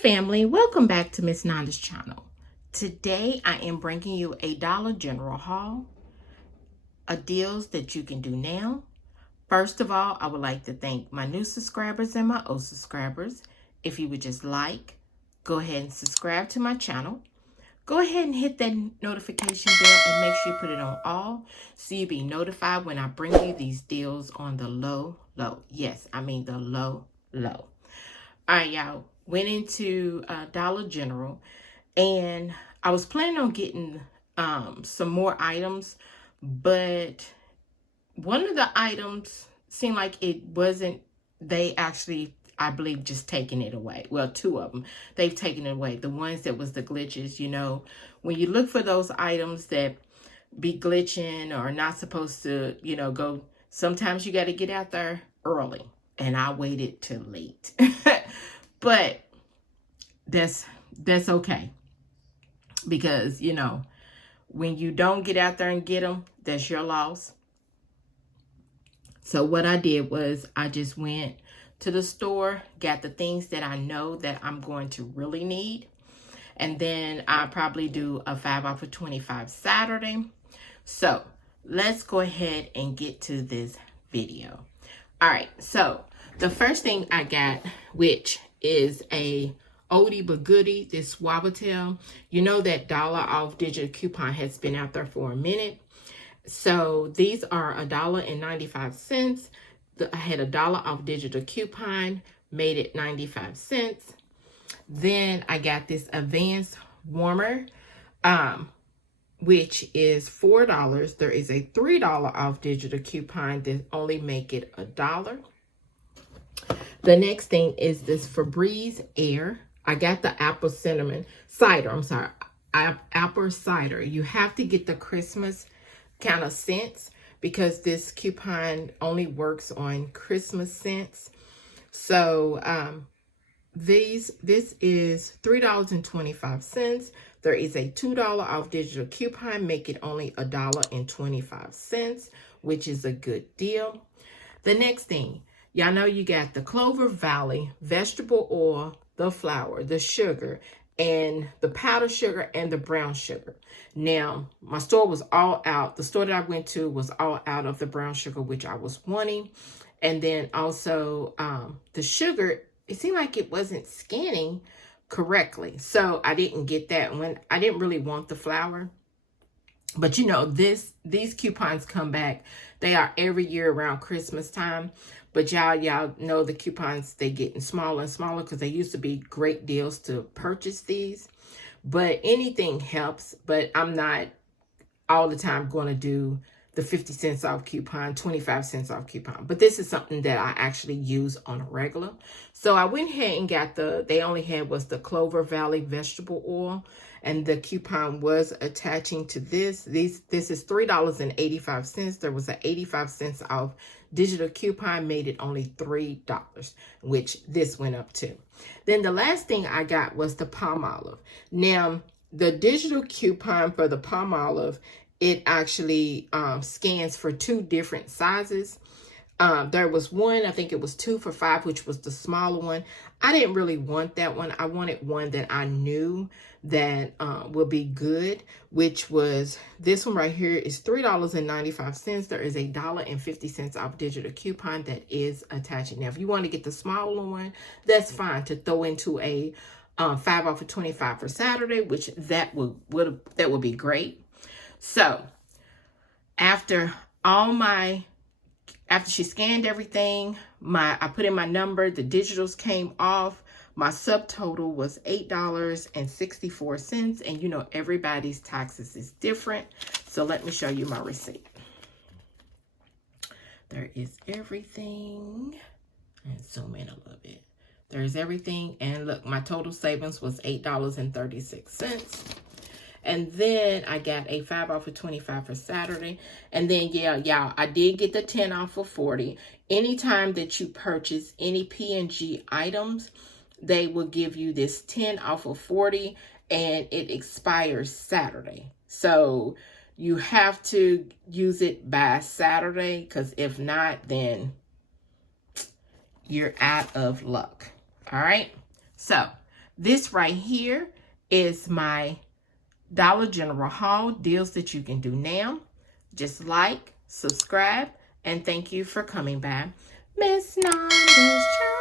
family, welcome back to Miss Nanda's channel. Today I am bringing you a Dollar General haul of deals that you can do now. First of all, I would like to thank my new subscribers and my old subscribers. If you would just go ahead and subscribe to my channel. Go ahead and hit that notification bell and make sure you put it on all so you'll be notified when I bring you these deals on the low. Yes, I mean the low. All right, y'all. Went into Dollar General and I was planning on getting some more items, but one of the items seemed like it wasn't, they actually, I believe, just taking it away. Well, two of them, they've taken it away. The ones that was the glitches, you know, when you look for those items that be glitching or not supposed to, you know, go, sometimes you got to get out there early, and I waited till late. But that's okay, because, you know, when you don't get out there and get them, that's your loss. So what I did was I just went to the store, got the things that I know that I'm going to really need. And then I'll probably do a 5 off of 25 Saturday. So let's go ahead and get to this video. All right, so the first thing I got, which is a oldie but goodie, this Swabatel. You know that dollar off digital coupon has been out there for a minute. So these are $1.95. I had a dollar off digital coupon, made it 95 cents. Then I got this advanced warmer, which is $4. There is a $3 off digital coupon that only make it $1. The next thing is this Febreze Air. I got the apple cinnamon cider. I'm sorry, apple cider. You have to get the Christmas kind of scents because this coupon only works on Christmas scents. So this is $3.25. There is a $2 off digital coupon, make it only $1.25, which is a good deal. The next thing, y'all know you got the Clover Valley vegetable oil, the flour, the sugar, and the powdered sugar and the brown sugar. Now, my store was all out. The store that I went to was all out of the brown sugar, which I was wanting. And then also the sugar, it seemed like it wasn't scanning correctly. So I didn't get that one. I didn't really want the flour. But you know, these coupons come back. They are every year around Christmas time. But y'all know the coupons, they getting smaller and smaller because they used to be great deals to purchase these. But anything helps. But I'm not all the time going to do the 50 cents off coupon, 25 cents off coupon. But this is something that I actually use on a regular. So I went ahead and got they only had was the Clover Valley vegetable oil. And the coupon was attaching to this. This is $3.85. There was an 85 cents off digital coupon, made it only $3, which this went up to. Then the last thing I got was the Palmolive. Now, the digital coupon for the Palmolive, it actually scans for 2 different sizes. There was one, I think it was 2 for $5, which was the smaller one. I didn't really want that one. I wanted one that I knew that would be good, which was this one right here is $3.95. There is a $1.50 off digital coupon that is attaching. Now, if you want to get the smaller one, that's fine to throw into a 5 off of 25 for Saturday, which that would be great. So after she scanned everything, I put in my number, the digitals came off. My subtotal was $8.64. And you know, everybody's taxes is different. So let me show you my receipt. There is everything. And zoom in a little bit. There's everything. And look, my total savings was $8.36. And then I got a 5 off of 25 for Saturday. And then, yeah, y'all, I did get the 10 off of 40. Anytime that you purchase any P&G items, they will give you this 10 off of 40, and it expires Saturday. So you have to use it by Saturday, because if not, then you're out of luck. All right. So This right here is my Dollar General haul deals that you can do now. Just like, subscribe, and thank you for coming by Miss Nanda's Channel.